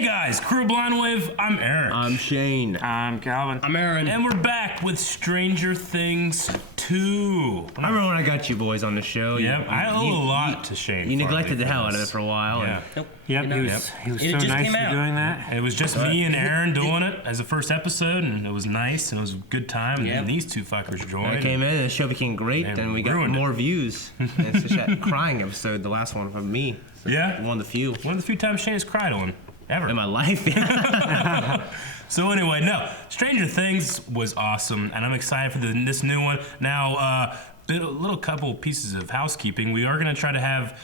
Hey guys, Crew Blind Wave, I'm Eric. I'm Shane. I'm Calvin. I'm Aaron. And we're back with Stranger Things 2. I remember when I got you boys on the show. Yep, I owe a lot to Shane. You neglected the hell out of it for a while. Yeah. Yep, he was so nice for doing that. It was just me and Aaron doing it as the first episode, and it was nice, and it was a good time, Yep. and these two fuckers joined. I came in and the show became great, and we got more views. And it's just that crying episode, the last one from me. So Yeah. one of the few. One of the few times Shane has cried on, ever. In my life, yeah. So anyway, no, Stranger Things was awesome, and I'm excited for this new one. Now, a little couple pieces of housekeeping. We are going to try to have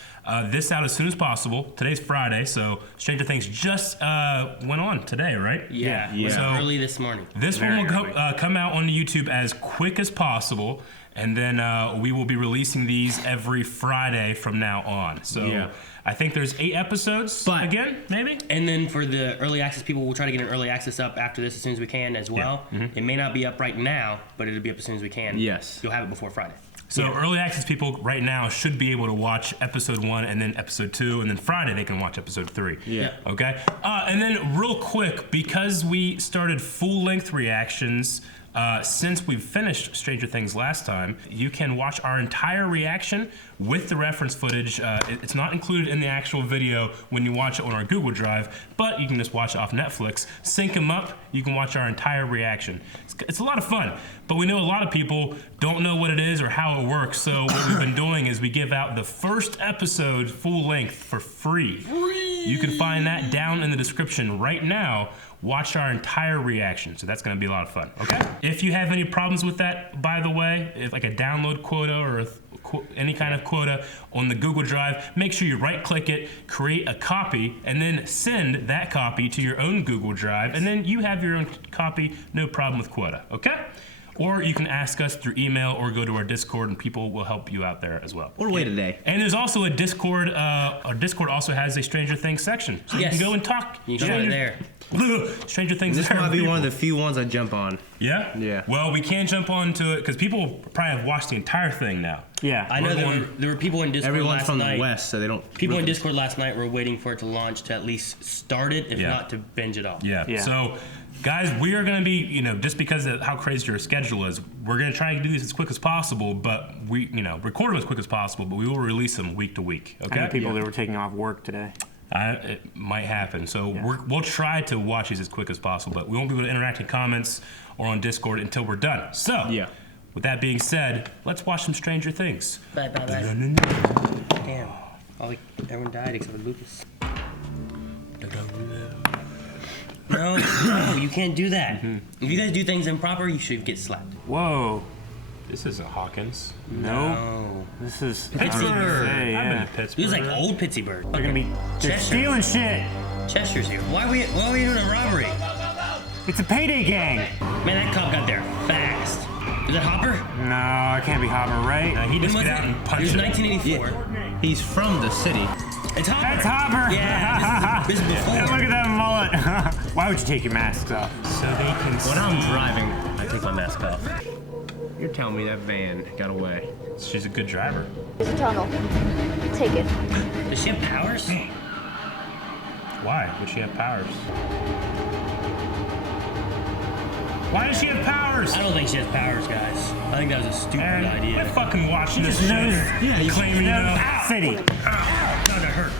this out as soon as possible. Today's Friday, so Stranger Things just went on today, right? Yeah. So early this morning. This one will come out on YouTube as quick as possible, and then we will be releasing these every Friday from now on. So I think there's 8 episodes, But again, maybe? And then for the early access people, we'll try to get an early access up after this as soon as we can as well. It may not be up right now, but it'll be up as soon as we can. Yes. You'll have it before Friday. So early access people right now should be able to watch episode 1 and then episode 2, and then Friday they can watch episode 3. Yeah. Okay? And then real quick, because we started full-length reactions since we've finished Stranger Things last time, you can watch our entire reaction with the reference footage. It's not included in the actual video when you watch it on our Google Drive, but you can just watch it off Netflix. Sync them up, you can watch our entire reaction. It's a lot of fun, but we know a lot of people don't know what it is or how it works, so what we've been doing is we give out the first episode full length for free. You can find that down in the description right now. Watch our entire reaction, so that's going to be a lot of fun, okay? If you have any problems with that, by the way, if like a download quota or any kind of quota on the Google Drive, make sure you right-click it, create a copy, and then send that copy to your own Google Drive, and then you have your own copy, no problem with quota, okay? Or you can ask us through email or go to our Discord, and people will help you out there as well. Or wait a day. And there's also a Discord. Our Discord also has a Stranger Things section, so you can go and talk. You can go in there. Stranger Things. This might be one of the few ones I jump on. Yeah? Yeah. Well, we can't jump onto it because people probably have watched the entire thing now. Yeah. I know there were people in Discord Everyone's last from night. the West, so they don't. People in Discord last night were waiting for it to launch to at least start it, if not to binge it all. Yeah. So, guys, we are going to be, just because of how crazy our schedule is, we're going to try to do this as quick as possible, but we, record them as quick as possible, but we will release them week to week, okay? I know people that were taking off work today. It might happen, so we'll try to watch these as quick as possible, but we won't be able to interact in comments or on Discord until we're done. So, with that being said, let's watch some Stranger Things. Bye. Damn. Everyone died except for Lucas. No, you can't do that. If you guys do things improper, you should get slapped. Whoa. This isn't Hawkins. No. This is Pittsburgh. I've been to Pittsburgh. This is like old Pittsburgh. They're gonna be Cheshire. stealing shit. Cheshire's here. Why are we doing a robbery? It's a payday gang. Man, that cop got there fast. Is that Hopper? No, it can't be Hopper, right? He When just was get out it? and punch It was it. 1984. He's from the city. It's Hopper. That's Hopper. Yeah, this is before. And look at that mullet. Why would you take your masks off? So they can see. When I'm driving, I take my mask off. You're telling me that van got away. She's a good driver. There's a tunnel. Take it. Does she have powers? Why would she have powers? Why does she have powers? I don't think she has powers, guys. I think that was a stupid Aaron, idea. quit fucking watching this just shit. knows- Yeah, You claiming you know. City. Ow! No, that hurt.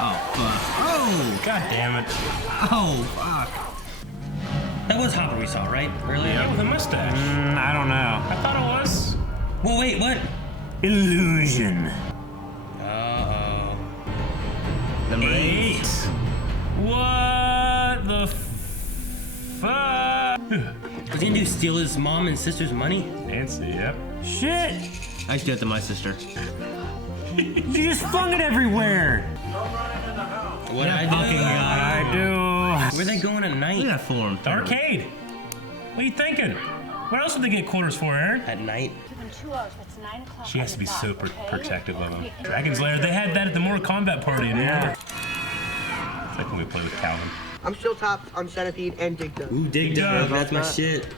Oh, fuck. Oh! God damn it. Oh, fuck. That was Hopper we saw, right? Earlier? Yeah, with a mustache. I don't know. I thought it was. Well, wait, what? Illusion. Uh-oh. Number 8. What the fuck? Was he gonna steal his mom and sister's money? Nancy, yep. Shit. I used to do it to my sister. You just flung it everywhere. What did I do? Fucking guy. I do. Where are they going at Look at night? that form. The arcade. What are you thinking? What else would they get quarters for, Aaron? At night? Given 2 hours, it's 9 o'clock. She has to be so okay? protective of him. Dragon's Lair, they had that at the Mortal Kombat party. Yeah. It's like when we play with Calvin. I'm still top on Centipede and Dig Dug. Ooh, dig dug. That's my shit.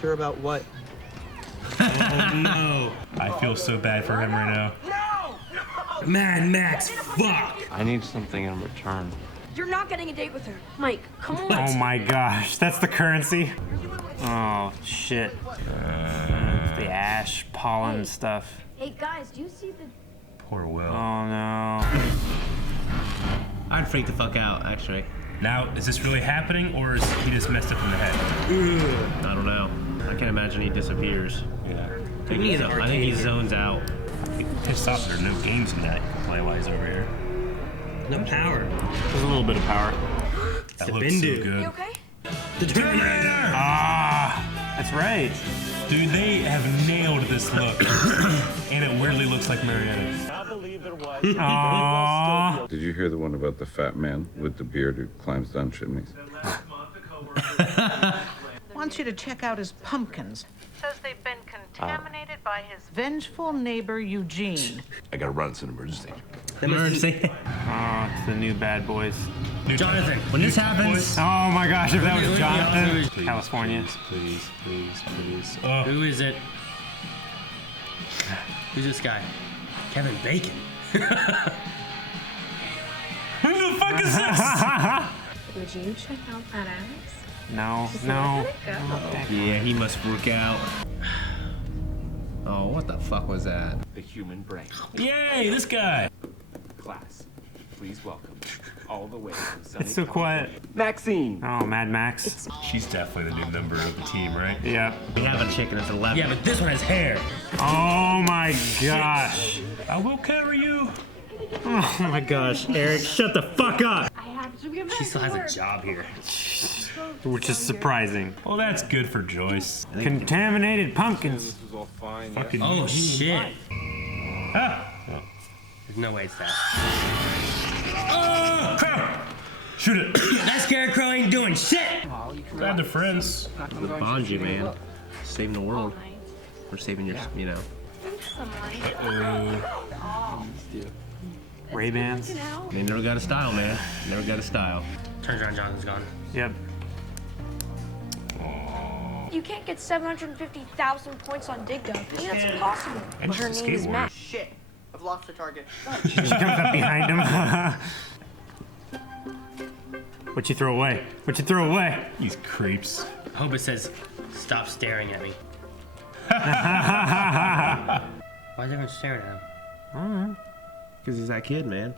Sure about what? Oh no. I feel so bad for him right now. Madmax, fuck! I need something in return. You're not getting a date with her. Mike, come on. Oh my gosh, that's the currency? Oh, shit. The ash, pollen stuff. Hey, guys, do you see the... Poor Will. Oh no. I'd freak the fuck out, actually. Now, is this really happening, or is he just messed up in the head? I don't know. I can't imagine he disappears. Yeah. I think he zones out. Pissed off there are no games in that play-wise over here. No power. There's a little bit of power. That looks so good. You okay? The Terminator. Ah, that's right. Dude, they have nailed this look. And it weirdly looks like Marietta. Aww. Did you hear the one about the fat man with the beard who climbs down chimneys? Wants you to check out his pumpkins. Says they've been contaminated by his vengeful neighbor Eugene. I gotta run. It's an emergency. Emergency. Oh, it's the new bad boys. Jonathan. When this happens, Oh my gosh, if that was Please, Jonathan. please, California. Please, please, please. Oh. Who is it? Who's this guy? Kevin Bacon. Who the fuck is this? Would you check out that ass? No, no. yeah, he must work out. Oh, what the fuck was that? The human brain. Yay, this guy. Class, please welcome all the way from sunny It's so quiet. Maxine. Oh, Madmax. She's definitely the new member of the team, right? Yeah. We have a chicken that's 11. Yeah, but this one has hair. Oh my gosh. I will carry you. Oh my gosh, Eric, shut the fuck up. I have to get back She still to has work. a job here. Which is surprising. Well, that's good for Joyce. Contaminated pumpkins. This was all fine. Fucking Oh shit. Ah. There's no way it's that. Oh, crap. Shoot it. That scarecrow ain't doing shit. Glad they're friends. The Bonji, man. Saving the world. We're saving your, you know. Ray-Bans. They never got a style, man. Never got a style. Turns around, Jonathan's gone. Yep. You can't get 750,000 points on Dig Dug. I mean, that's impossible. And Her she's a name is skateboarder. Matt. Shit. I've lost the target. She comes up behind him. What you throw away? What you throw away? These creeps. I hope it says, stop staring at me. Why is everyone staring at him? Because he's that kid, man.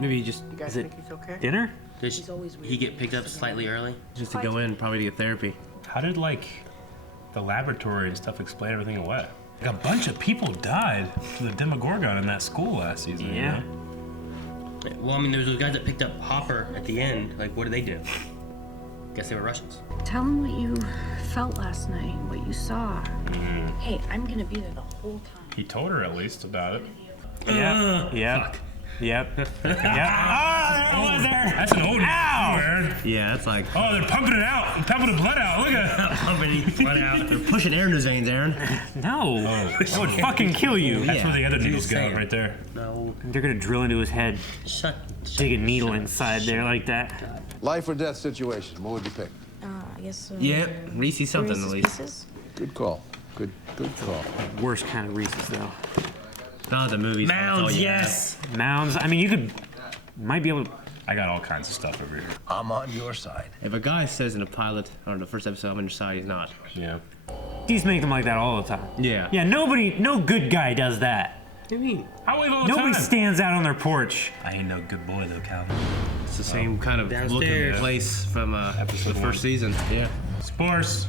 Maybe he just, You guys Is it- think he's okay? Dinner? Did he get picked up slightly early? just to go in, probably to get therapy. How did, like, the laboratory and stuff explain everything away? Like, a bunch of people died to the Demogorgon in that school last season. you Yeah. know? Well, I mean, there was those guys that picked up Hopper at the end. Like, what did they do? Guess they were Russians. Tell him what you felt last night, what you saw. Hey, I'm gonna be there the whole time. He told her at least about it. Yep. Yep. Fuck. Yep. Yep. Ah, there it was there. That's an old Ow! Yeah, that's like, Oh, they're pumping it out. They're pumping the blood out. Look at that. Pumping blood out. they're pushing air in his veins, Aaron. No. That would fucking kill you. That's where the other That's needles go, insane. right there. No. They're gonna drill into his head, Shut. dig a needle inside there like that. Life or death situation. What would you pick? I guess. Yeah, Reese's something at Reese's least. Pieces? Good call. Good call. Worst kind of Reese's though. Not the movies. that's all Mounds, you yes. Mounds. I mean, you might be able to. I got all kinds of stuff over here. I'm on your side. have. If a guy says in a pilot or the first episode, I'm on your side, he's not. Yeah. These make them like that all the time. Yeah. Yeah. No good guy does that. What do you mean? I wave all the Nobody time. stands out on their porch. I ain't no good boy though, Calvin. It's the same kind of look Downstairs. and place from Episode the one. first season. Yeah. Spores.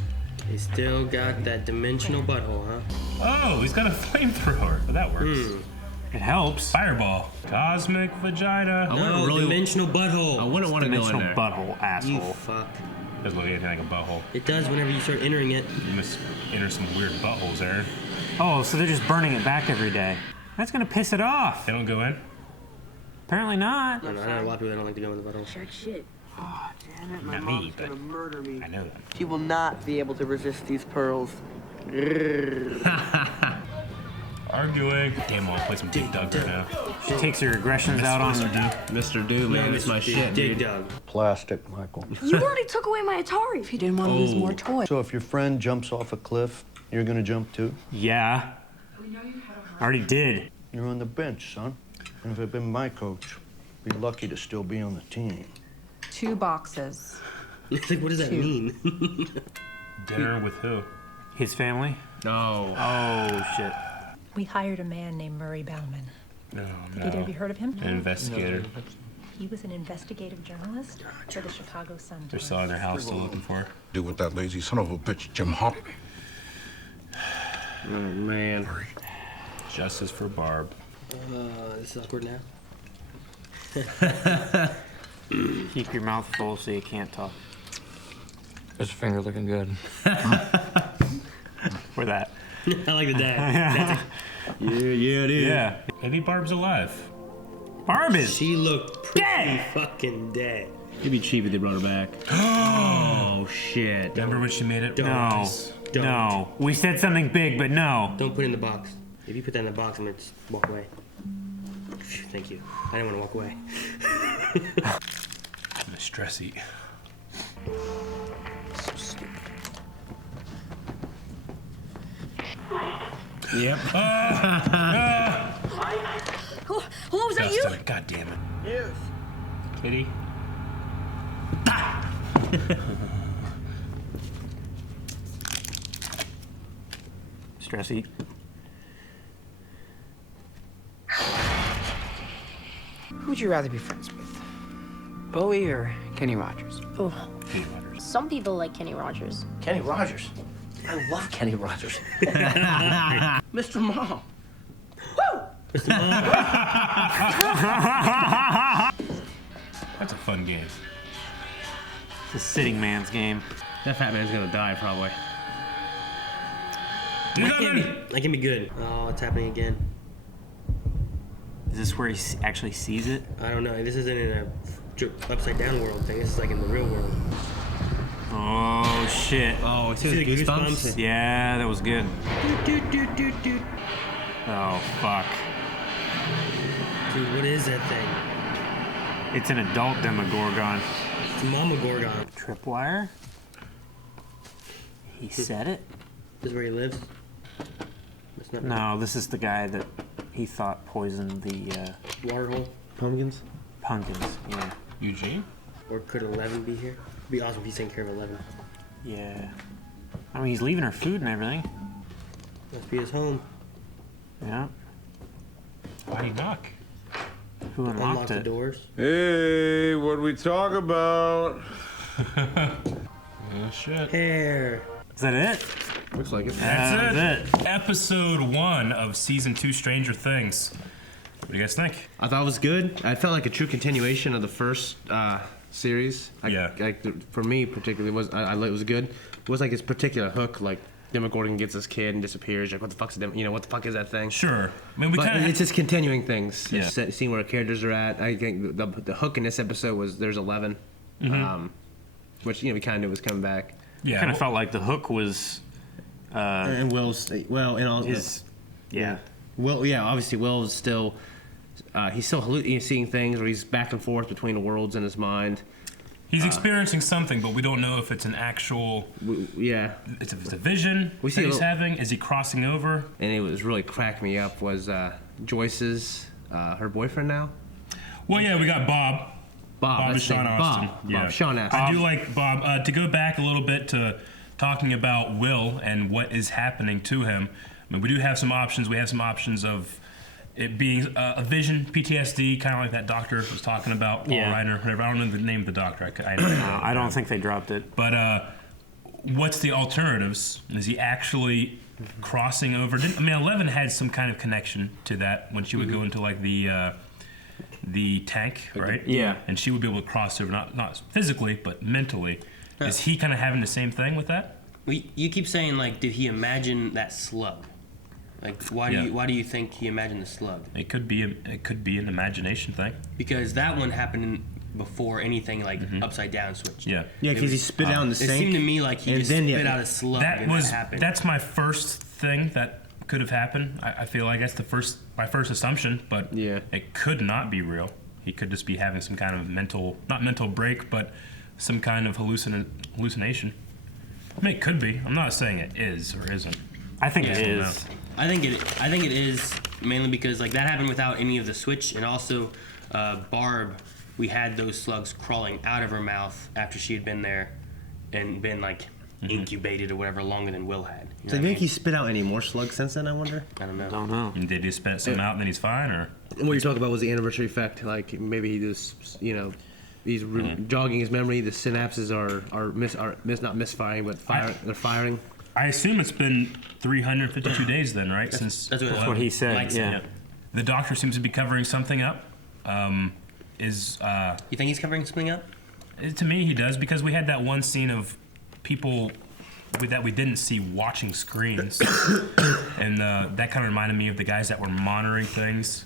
They still got that dimensional butthole, huh? Oh, he's got a flamethrower. But that works. It helps. Fireball. Cosmic vagina. I wouldn't No, really- dimensional butthole. I wouldn't want to go in Dimensional there. butthole, You asshole. fuck. Doesn't look anything like a butthole. It does whenever you start entering it. You must enter some weird buttholes there. Oh, so they're just burning it back every day. That's gonna piss it off. They don't go in. Apparently not. I know a lot of people that don't like to go in the butthole. Shit. Damn it, my Not me, mom's but- gonna murder me. I know that. She will not be able to resist these pearls. Arguing. Damn, I want to play some Dig Dug right now. She takes her aggressions out on. Mr. Do, man, that's my shit, Dig dude. Dug. Plastic, Michael. You already took away my Atari. If you didn't want to lose more toys. So if your friend jumps off a cliff, you're gonna jump too? Yeah. I already did. You're on the bench, son. And if I'd been my coach, Be lucky to still be on the team. 2 boxes. Like, what does that mean? Dinner with who? His family? No. Oh, shit. We hired a man named Murray Bauman. No, Have either of you heard of him? An investigator. He was an investigative journalist for the Chicago Sun. They're still in their house, still looking for her. Do with that lazy son of a bitch, Jim Hop. Oh, man. Justice for Barb. This is awkward now. Keep your mouth full so you can't talk. His finger looking good. For that. I like the dad. Yeah, it is. Yeah. Maybe Barb's alive. Barb is. She looked pretty fucking dead. It'd be cheap if they brought her back. Oh, shit. Remember when she made it? No. Don't. No. We said something big, but no. Don't put it in the box. If you put that in the box, I'm gonna just walk away. Thank you. I didn't want to walk away. The stress eat. Yep. Hello, was that you? Dustin, God damn it. Yes. Kitty. Stress eat. Who would you rather be friends with? Bowie or Kenny Rogers? Oh, Kenny Rogers. some people like Kenny Rogers. Kenny Rogers? I love Kenny Rogers. Mr. Mom. That's a fun game. It's a sitting man's game. That fat man's gonna die, probably. That can be good. Oh, it's happening again. Is this where he actually sees it? I don't know. This isn't in a upside down world thing. This is like in the real world. Oh, shit. Oh, it's See the goosebumps? goosebumps? Yeah, that was good. Dude. Oh, fuck. Dude, what is that thing? It's an adult Demogorgon. It's Mama Gorgon. Tripwire? He said it? This is where he lives? That's not No, this is the guy that he thought poisoned the Waterhole? Pumpkins? pumpkins. Yeah. Eugene? Or could 11 be here? It'd be awesome if he's taking care of 11. Yeah. I mean, he's leaving her food and everything. Must be his home. Yeah. Why'd he knock? Who Unlock unlocked the it? doors. Hey, what we talk about? Oh, shit. Hair. Is that it? Looks like it. That's it. Episode 1 of Season 2 Stranger Things. What do you guys think? I thought it was good. I felt like a true continuation of the first series. For me, particularly, it was good. It was like his particular hook, like Demogorgon gets his kid and disappears. Like, what the fuck's what the fuck is that thing? Sure. I mean, It's just continuing things. Yeah. Just seeing where characters are at. I think the hook in this episode was there's 11, which we kind of knew was coming back. Yeah. Kind of felt like the hook was. And Will's Yeah. Will, obviously Will's still he's still seeing things where he's back and forth between the worlds in his mind. He's experiencing something, but we don't know if it's an actual. It's a vision We see that he's a little- having. Is he crossing over? And it was really cracked me up was Joyce's her boyfriend now. Well, yeah, we got Bob. Bob that's is Sean his name. Austin. Bob, Sean Austin. I do like Bob. To go back a little bit to talking about Will and what is happening to him. I mean, we do have some options. We have some options of it being a vision, PTSD, kind of like that doctor was talking about, Paul Reiner, whatever. I don't know the name of the doctor. I don't think they dropped it. But what's the alternatives? Is he actually crossing over? 11 had some kind of connection to that when she would go into like the tank, right? Yeah. And she would be able to cross over, not physically, but mentally. Is he kind of having the same thing with that? You keep saying, like, did he imagine that slug? Like, why do you think he imagined the slug? It could be an imagination thing. Because that one happened before anything like upside down switched. Yeah. Yeah, because he spit out in the sink. It seemed to me like he and just spit out a slug and that happened. That's my first thing that could have happened. I feel like that's my first assumption, but it could not be real. He could just be having some kind of not mental break, but some kind of hallucination. I mean, it could be. I'm not saying it is or isn't. I think it is. I think it is mainly because like that happened without any of the switch, and also Barb, we had those slugs crawling out of her mouth after she had been there and been like incubated or whatever longer than Will had. Do you think he spit out any more slugs since then, I wonder? I don't know. Don't know. Did he spit some out and then he's fine, or? And what you're talking about was the anniversary effect. Like maybe he just, he's jogging his memory. The synapses are not misfiring, but they're firing. I assume it's been 352 days then, right? That's what he said. Yeah. The doctor seems to be covering something up. You think he's covering something up? To me, he does, because we had that one scene of people that we didn't see watching screens, and that kind of reminded me of the guys that were monitoring things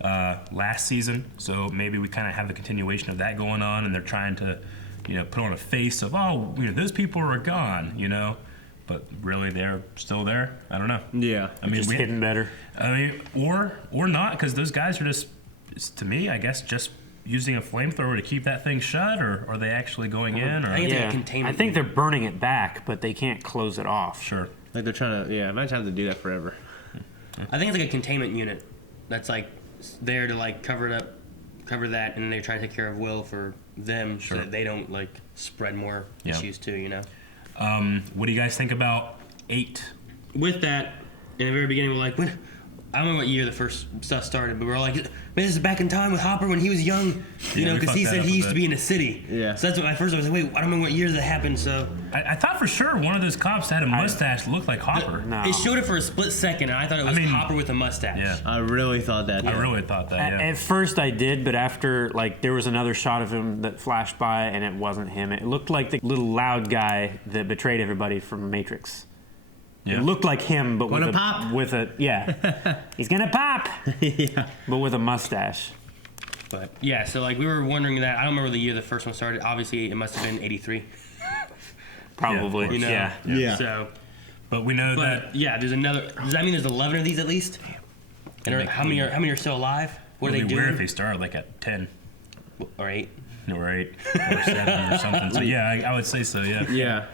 last season. So maybe we kind of have the continuation of that going on, and they're trying to, put on a face of, those people are gone, but really they're still there. I don't know. Yeah, I mean, just hidden better. I mean, or not, because those guys are just, to me, I guess, just using a flamethrower to keep that thing shut, or are they actually going in? Or I think they're burning it back, but they can't close it off. Sure. Like they're trying to, imagine having to do that forever. I think it's like a containment unit that's like there to like cover that, and they try to take care of Will for them so that they don't like spread more issues too, What do you guys think about 8? With that, in the very beginning, we're like, I don't know what year the first stuff started, but we're like, man, this is back in time with Hopper when he was young, because he said he used to be in a city. Yeah. So that's what I was like, wait, I don't know what year that happened, so. I thought for sure one of those cops that had a mustache looked like Hopper. No. It showed it for a split second, and I thought it was Hopper with a mustache. Yeah. I really thought that. I really thought that, At first I did, but after, there was another shot of him that flashed by, and it wasn't him. It looked like the little loud guy that betrayed everybody from Matrix. Yeah. It looked like him, but Wanna pop? He's gonna pop. Yeah. But with a mustache. But yeah, so we were wondering that. I don't remember the year the first one started. Obviously, it must have been '83. Probably. Yeah. So, but we know that. Yeah, there's another. Does that mean there's 11 of these at least? And how many are still alive? What are they It'd be doing? weird if they started at 10 or 8. or 8 or 7 or something. So yeah, I would say so. Yeah. Yeah.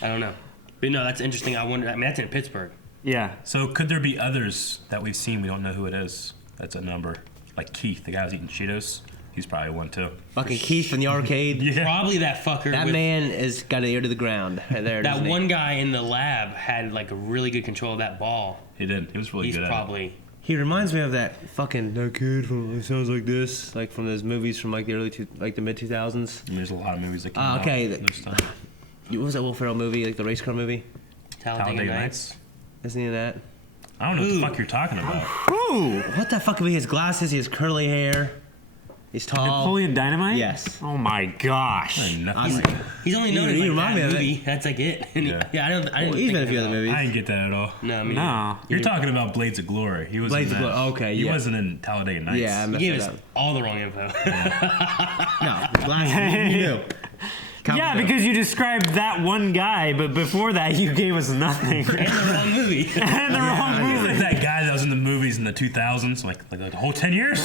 I don't know. But no, that's interesting. I wonder. I mean, that's in Pittsburgh. Yeah. So could there be others that we've seen we don't know who it is? That's a number. Like Keith, the guy who's eating Cheetos. He's probably one too. Fucking Keith in the arcade. Yeah. Probably that fucker. That man has got an ear to the ground. There. That one guy in the lab had a really good control of that ball. He did. He was really good He's at probably. it. He reminds me of that fucking kid from sounds like this, from those movies from the mid 2000s. There's a lot of movies that came out. Okay. This time. What was that Will Ferrell movie? The race car movie? Talladega Nights. Isn't he in that? I don't know what the fuck you're talking about. Ooh, what the fuck? He has glasses. He has curly hair. He's tall. Napoleon Dynamite? Yes. Oh my gosh. He's only known You as remind me that of it. movie. That's it. And Yeah. I didn't. He's think been in a of few it other all. movies. I didn't get that at all. No, me No. You're talking about Blades of Glory. He was Blades in of that. Glory. Okay, He yeah. wasn't in Talladega Nights. Yeah, I You messed gave it us up. all the wrong info. No, glasses. You knew. Yeah, because you described that one guy, but before that you gave us nothing. And the wrong movie. And the wrong He was movie. like that guy that was in the movies in the 2000s, like the whole 10 years.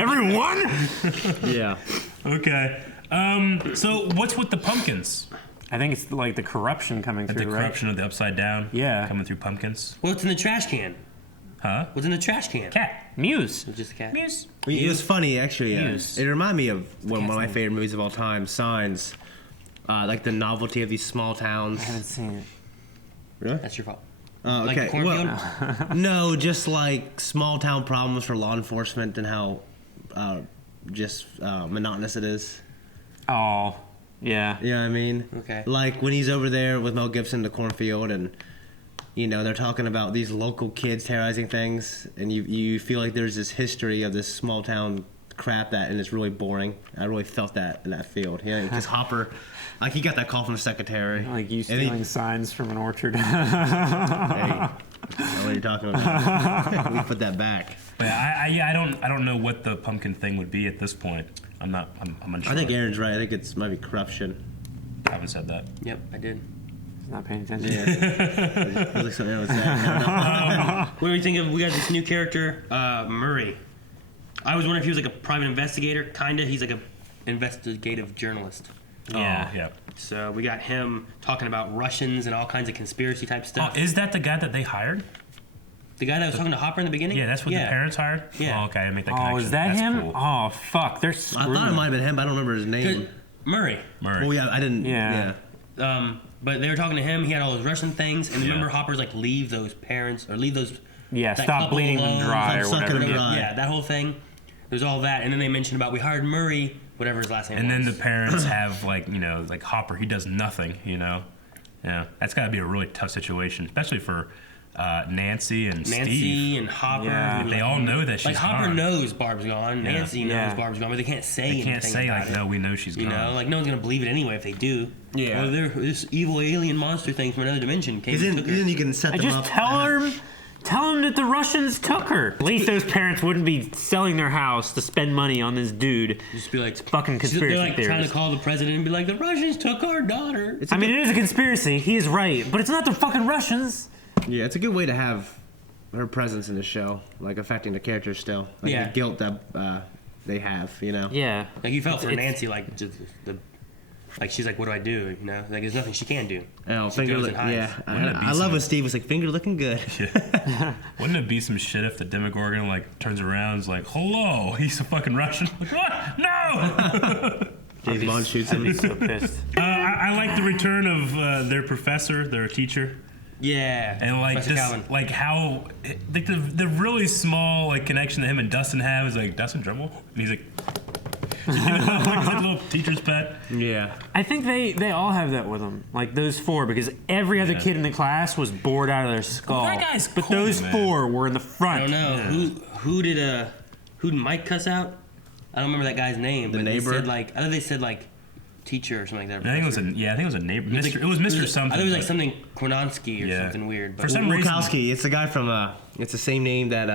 Everyone? Yeah. Okay. So what's with the pumpkins? I think it's the corruption coming The through, right? corruption of the upside down. Yeah. Coming through pumpkins. What's in the trash can? Huh? What's in the trash can? Cat. Muse. It's just a cat. Muse. It was funny, actually. Muse. It reminded me of one of my favorite movies of all time, Signs. The novelty of these small towns. I haven't seen it. Really? That's your fault. Oh, Like the okay. cornfield? No, just small town problems for law enforcement and how monotonous it is. Oh, yeah. You know what I mean? Okay. Like when he's over there with Mel Gibson in the cornfield and, they're talking about these local kids terrorizing things and you feel like there's this history of this small town crap and it's really boring. I really felt that in that field. Yeah, because Hopper, he got that call from the secretary. Like you stealing signs from an orchard. Hey, I know what you're talking about. We put that back. Yeah, I don't know what the pumpkin thing would be at this point. I'm unsure. I think Aaron's right. I think it's might be corruption. I haven't said that. Yep, I did. He's not paying attention. Yeah. I like something else. What do we think of? We got this new character, Murray. I was wondering if he was like a private investigator. Kinda. He's like a investigative journalist. Yeah. Yeah. So we got him talking about Russians and all kinds of conspiracy type stuff. Oh, is that the guy that they hired? The guy that was talking to Hopper in the beginning? Yeah, that's what the parents hired? Yeah. Oh, okay, I didn't make that connection. Oh, is that That's him? cool. Oh, fuck. They're screwed. I thought it might have been him, but I don't remember his name. Murray. Oh, yeah, I didn't. Yeah. But they were talking to him. He had all those Russian things. And remember, Hopper's like, leave those parents, or leave those... Yeah, that stop couple bleeding them alone, dry or stop whatever. sucking them dry. Yeah, that whole thing. There's all that. And then they mentioned about, we hired Murray, whatever his last name And was. then the parents have, like, you know, like Hopper, he does nothing, you know? Yeah, that's got to be a really tough situation, especially for Nancy and Steve. and Hopper. Yeah. They all know that she's like Hopper gone. knows Barb's gone. Yeah. Nancy knows Yeah. Barb's gone, but they can't say anything. They can't say, about like, it. no, we know she's You gone. know, like no one's gonna believe it anyway if they do. Yeah. Or they're this evil alien monster thing from another dimension came. Because and then, took her. then you can set them Just up. tell him that the Russians took her. At least those parents wouldn't be selling their house to spend money on this dude. Just be like Fucking conspiracy They're like trying to theorists. call the president and be like, the Russians took our daughter. I mean, it is a conspiracy. He is right, but it's not the fucking Russians. Yeah, it's a good way to have her presence in the show, like affecting the characters still. Like Yeah. the guilt that they have, you know. Yeah. Like you felt for It's- Nancy, like just like she's like, what do I do? You know, like there's nothing she can do. Oh, She finger goes lick. and hides. Yeah, Wouldn't it be I love some- when Steve was like, finger looking good. Wouldn't it be some shit if the Demogorgon, like, turns around and is like, hello, he's a fucking Russian? Like, what? No! James Bond shoots I'd him. be so pissed. I like the return of their professor, their teacher. Yeah. And like Professor this, Calvin. like how, like the really small like connection that him and Dustin have is like Dustin Dremel, and he's like, like his little teacher's pet. Yeah. I think they all have that with them, like those four, because every other kid in the class was bored out of their skull. Well, that guy's but cool, those man. four were in the front. I don't know who did Mike cuss out? I don't remember that guy's name. The but neighbor? They said like I thought they said like teacher or something like that. I think it was a neighbor. It was Mr. something. I thought it was like but- something Kornonsky or Yeah. something weird. But For some reason- Wachowski. It's the guy from. It's the same name that.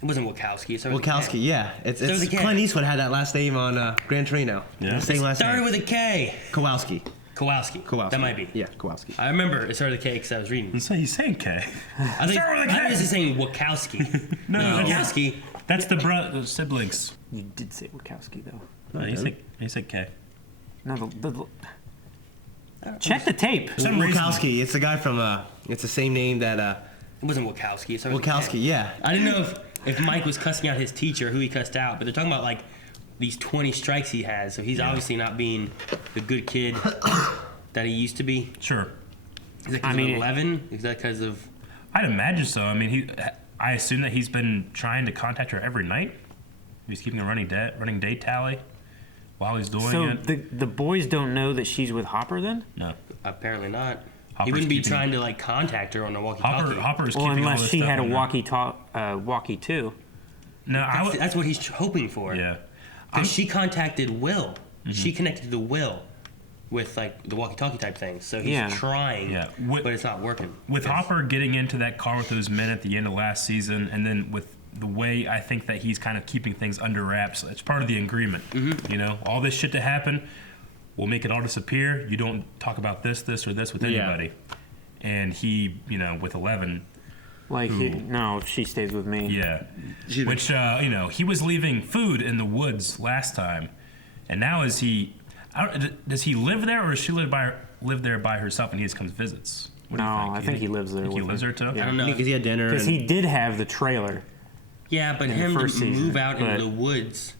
it wasn't Wachowski. So Wachowski. Yeah. It's So was a K. Clint Eastwood had that last name on Gran Torino. Yeah. The same last Started name. with a K. Kowalski. Kowalski. Kowalski. That might be. Yeah, Kowalski. I remember it started with a K because I was reading. So he's saying K. I think Started with a K. I was just saying Wachowski. No, Wachowski. That's the siblings. You did say Wachowski though. No, he said K. No, check the tape. For some reason, Wachowski. It's the guy from. It's the same name that. It wasn't Wachowski. So it was a K. Wachowski. Yeah. I didn't know if Mike was cussing out his teacher, who he cussed out, but they're talking about like these 20 strikes he has, so he's obviously not being the good kid that he used to be. Sure. Is that because of 11? Is that because of? I'd imagine so. I mean, I assume that he's been trying to contact her every night. He's keeping a running day tally while he's doing So it. the boys don't know that she's with Hopper then? No. Apparently not. Hopper's He wouldn't be keeping- trying to like contact her on a walkie-talkie. Hopper's Well, keeping all unless this she stuff had a in there. walkie too. No, That's what he's hoping for. Yeah. Because she contacted Will. She connected to Will with like the walkie-talkie type thing. So he's trying, Yeah. but it's not working. With Hopper getting into that car with those men at the end of last season, and then with the way I think that he's kind of keeping things under wraps, it's part of the agreement. You know, all this shit to happen, we'll make it all disappear. You don't talk about this, or this with anybody. And he, you know, with 11. Like, no, she stays with me. Yeah. Which, you know, he was leaving food in the woods last time. And now does he live there, or does she live there by herself and he just comes visits? What do you think? I think he lives there. Think he with lives her. there too? Yeah. I don't know. Because he had dinner. Because he did have the trailer. Yeah, but in the him to first season, move out but- into the woods,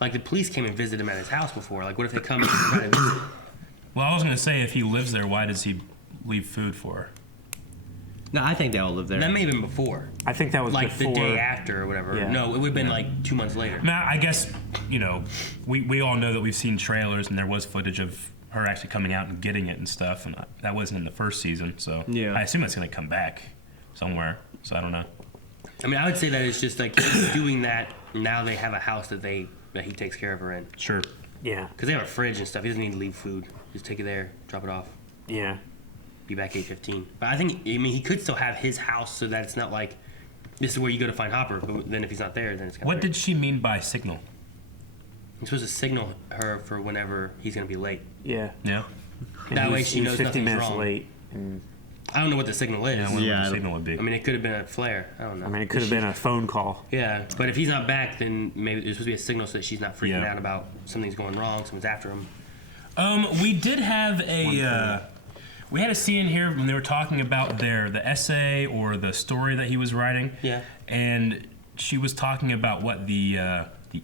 like the police came and visited him at his house before. Like, what if they come and try to visit? Well, I was going to say, if he lives there, why does he leave food for her? No, I think they all live there. That may have been before. I think that was like before. the day after or whatever. Yeah. No, it would have been like 2 months later. Now, I guess, you know, we all know that we've seen trailers and there was footage of her actually coming out and getting it and stuff, and that wasn't in the first season, so Yeah. I assume that's going to come back somewhere, so I don't know. I mean, I would say that it's just like he's doing that. Now they have a house that he takes care of her in. Sure. Yeah. Because they have a fridge and stuff. He doesn't need to leave food. Just take it there, drop it off. Yeah. Be back 8:15. But I mean, he could still have his house so that it's not like this is where you go to find Hopper. But then if he's not there, then it's kind of What did she mean by signal? He's supposed to signal her for whenever he's gonna be late. Yeah. Yeah. That way she knows 50 nothing's minutes wrong. late. And, I don't know what the signal is. Yeah, I wonder what the signal would be. I mean, it could have been a flare. I don't know. I mean, it could have been a phone call. Yeah, but if he's not back, then maybe there's supposed to be a signal so that she's not freaking Yeah. out about something's going wrong, someone's after him. We did have We had a scene here when they were talking about the essay or the story that he was writing. Yeah. And she was talking about what the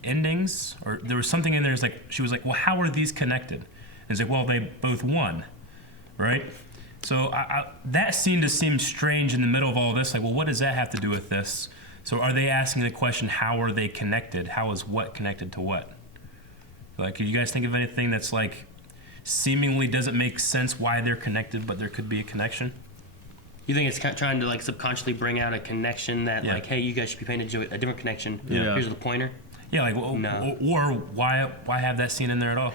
endings, or there was something in there. It's like she was like, well, how are these connected? And it's like, well, they both won, right? So that seemed to seem strange in the middle of all this. Like, well, what does that have to do with this? So are they asking the question, how are they connected? How is what connected to what? Like, can you guys think of anything that's like seemingly doesn't make sense why they're connected, but there could be a connection? You think it's trying to like subconsciously bring out a connection that like, hey, you guys should be paying attention to a different connection. Yeah. Here's the pointer. Yeah, like, well, No. or why have that scene in there at all?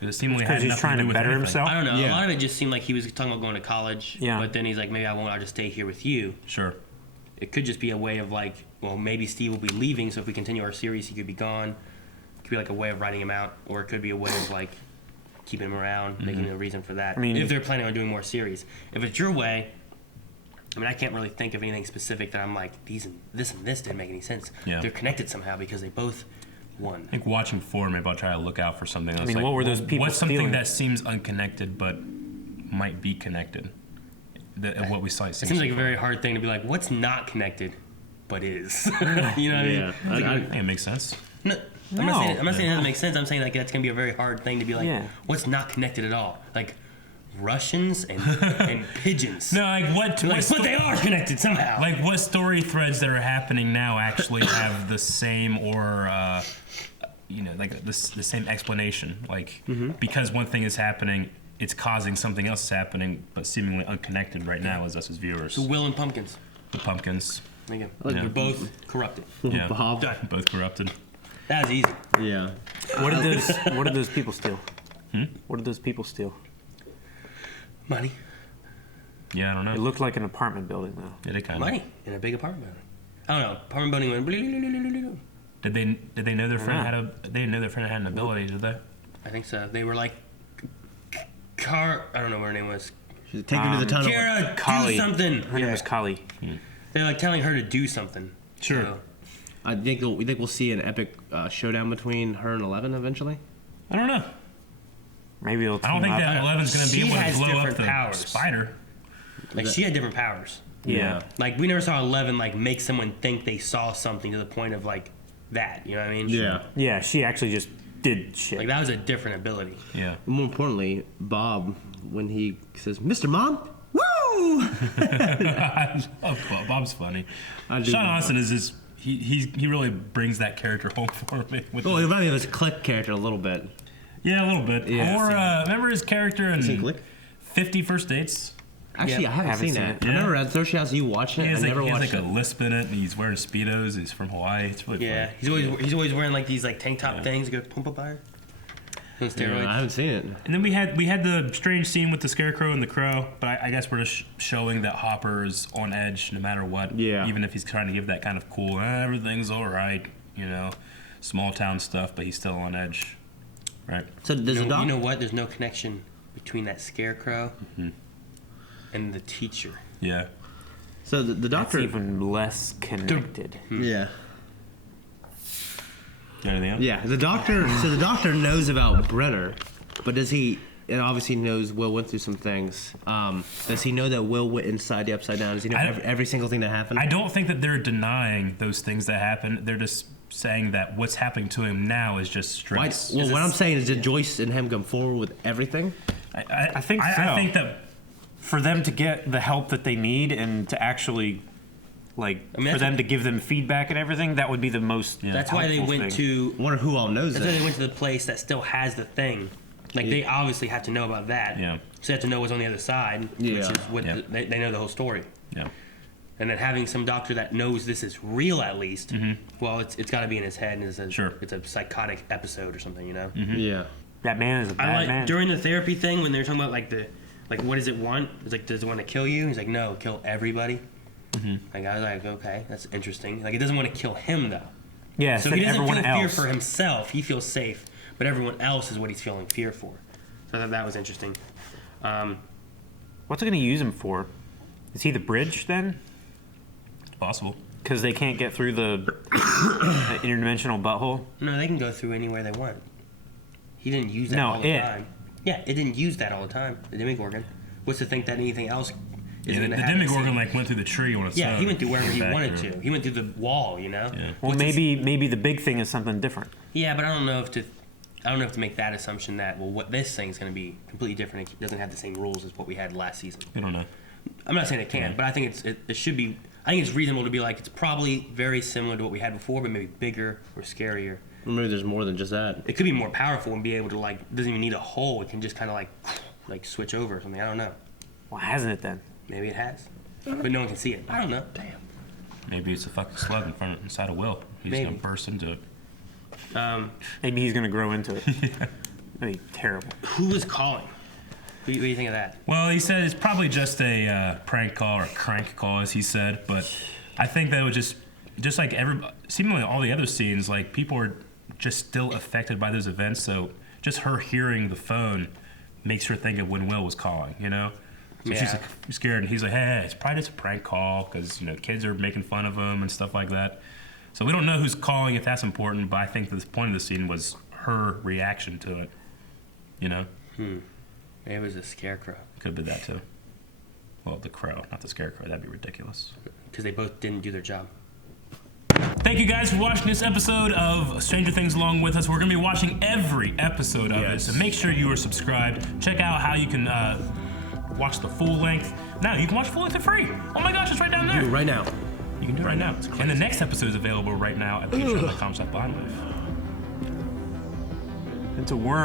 Because it seemingly had Because he's nothing trying to do to with better anything. himself. I don't know. Yeah. A lot of it just seemed like he was talking about going to college. Yeah. But then he's like, maybe I won't. I'll just stay here with you. Sure. It could just be a way of like, well, maybe Steve will be leaving, so if we continue our series, he could be gone. It could be like a way of writing him out, or it could be a way of like keeping him around, making a reason for that. I mean- if they're planning on doing more series. If it's your way, I mean, I can't really think of anything specific that I'm like, this and this didn't make any sense. Yeah. They're connected somehow because they both won. I think watching forward, maybe I'll try to look out for something. That's mean, like, what were those people what's something feeling? that seems unconnected but might be connected? Of what we saw. It seems like a very hard thing to be like, what's not connected, but is. You know what I mean? Yeah. I think it makes sense. No, I'm not saying it doesn't make sense. I'm saying like that's gonna be a very hard thing to be like, Yeah. what's not connected at all? Like Russians and pigeons. No, like what? Like, but they are connected somehow. Like what story threads that are happening now actually have the same or like the same explanation? Like because one thing is happening, it's causing something else is happening, but seemingly unconnected right now as us as viewers. So Will and Pumpkins. The pumpkins. There you go. Yeah. They're both corrupted. Yeah. Bob. Both corrupted. That was easy. Yeah. What did those people steal? What did those people steal? Money. Yeah, I don't know. It looked like an apartment building, though. Yeah, they kind of. Money in a big apartment building. I don't know. Apartment building went. Blah, blah, blah, blah, blah, blah. Did they know their friend had they didn't know their friend had an ability? Did they? I think so. They were like, I don't know what her name was. Take him to the tunnel. Kara, Kali. do something. Her name was Kali. They're like telling her to do something. Sure. So, I think we'll see an epic showdown between her and Eleven eventually. I don't know. Maybe it'll. I don't think that Eleven's going to be She able to has blow up different the powers. spider. like she had different powers. Yeah. Like we never saw 11 like make someone think they saw something to the point of like that. You know what I mean? Yeah. Yeah, she actually just did shit. Like that was a different ability. Yeah. More importantly, Bob, when he says, "Mr. Mom, woo!" I love Bob. Bob's funny. Sean Austin is just he really brings that character home for me. With Oh, it reminded me of his Click character a little bit. Yeah, a little bit. Yeah, Or remember his character in seen Click? 50 First Dates? Actually, I haven't seen that. Yeah. I remember at Thirsty House you watched it. He I has, never he has watched like it. a lisp in it, and he's wearing Speedos. He's from Hawaii. It's really Yeah, funny. he's always wearing like these like tank top things. He goes pump up fire. On steroids. Yeah, I haven't seen it. And then we had the strange scene with the Scarecrow and the Crow, but I guess we're just showing that Hopper is on edge no matter what. Yeah. Even if he's trying to give that kind of cool, everything's all right, small town stuff, but he's still on edge, right? So does you know what? There's no connection between that Scarecrow and the teacher. Yeah. So the doctor That's even less connected. Yeah. Anything else? Yeah, the doctor. So the doctor knows about Brenner, but does he? And obviously knows Will went through some things. Does he know that Will went inside the Upside Down? Does he know every single thing that happened? I don't think that they're denying those things that happened. They're just saying that what's happening to him now is just stress. Well, what I'm saying is, did Joyce and him come forward with everything? I think so. I think that for them to get the help that they need and to actually, for them to give them feedback and everything, that would be the most. That's why they went to. I wonder who all knows That's that. why they went to the place that still has the thing. Like they obviously have to know about that. Yeah. So they have to know what's on the other side, which is what they know the whole story. Yeah. And then having some doctor that knows this is real at least. Well, it's got to be in his head, and it's a psychotic episode or something, Yeah. That man is a bad man. During the therapy thing when they were talking about what does it want? It's like, does it want to kill you? He's like, no, kill everybody. Like I was like, okay, that's interesting. Like it doesn't want to kill him though. Yeah. So he doesn't everyone feel else. fear for himself. He feels safe, but everyone else is what he's feeling fear for. So I thought that was interesting. What's it going to use him for? Is he the bridge then? It's possible. Because they can't get through the interdimensional butthole? No, they can go through anywhere they want. He didn't use that No, all the it. time. Yeah, it didn't use that all the time. The Demogorgon. was to think that anything else is going the to happen. Demogorgon like went through the tree on its own. Yeah, he went through wherever he Back wanted through. to. He went through the wall, you know. Yeah. Well, maybe the big thing is something different. Yeah, but I don't know if to make that assumption that what this thing's going to be completely different. It doesn't have the same rules as what we had last season. I don't know. I'm not saying it can't, but I think it should be. I think it's reasonable to be like it's probably very similar to what we had before, but maybe bigger or scarier. Maybe there's more than just that. It could be more powerful and be able to doesn't even need a hole. It can just kind of like switch over or something. I don't know. Well, hasn't it then? Maybe it has, but no one can see it. I don't know. Damn. Maybe it's a fucking slug inside of Will. He's gonna burst into it. Maybe he's gonna grow into it. That'd be terrible. Who was calling? What do you think of that? Well, he said it's probably just a prank call or crank call, as he said. But I think that was just like seemingly all the other scenes, like people are just still affected by those events. So just her hearing the phone makes her think of when Will was calling, you know? So she's like scared, and he's like, hey, it's probably just a prank call because, you know, kids are making fun of him and stuff like that. So we don't know who's calling, if that's important, but I think the point of the scene was her reaction to it, you know? Maybe it was a scarecrow. Could be that too. Well, the crow, not the scarecrow. That'd be ridiculous. Because they both didn't do their job. Thank you guys for watching this episode of Stranger Things along with us. We're going to be watching every episode of it, so make sure you are subscribed. Check out how you can watch the full length. Now, you can watch full length for free. Oh my gosh, it's right down there. Do it right now. You can do it right now. And the next episode is available right now at patreon.com/blindlife. It's a worm.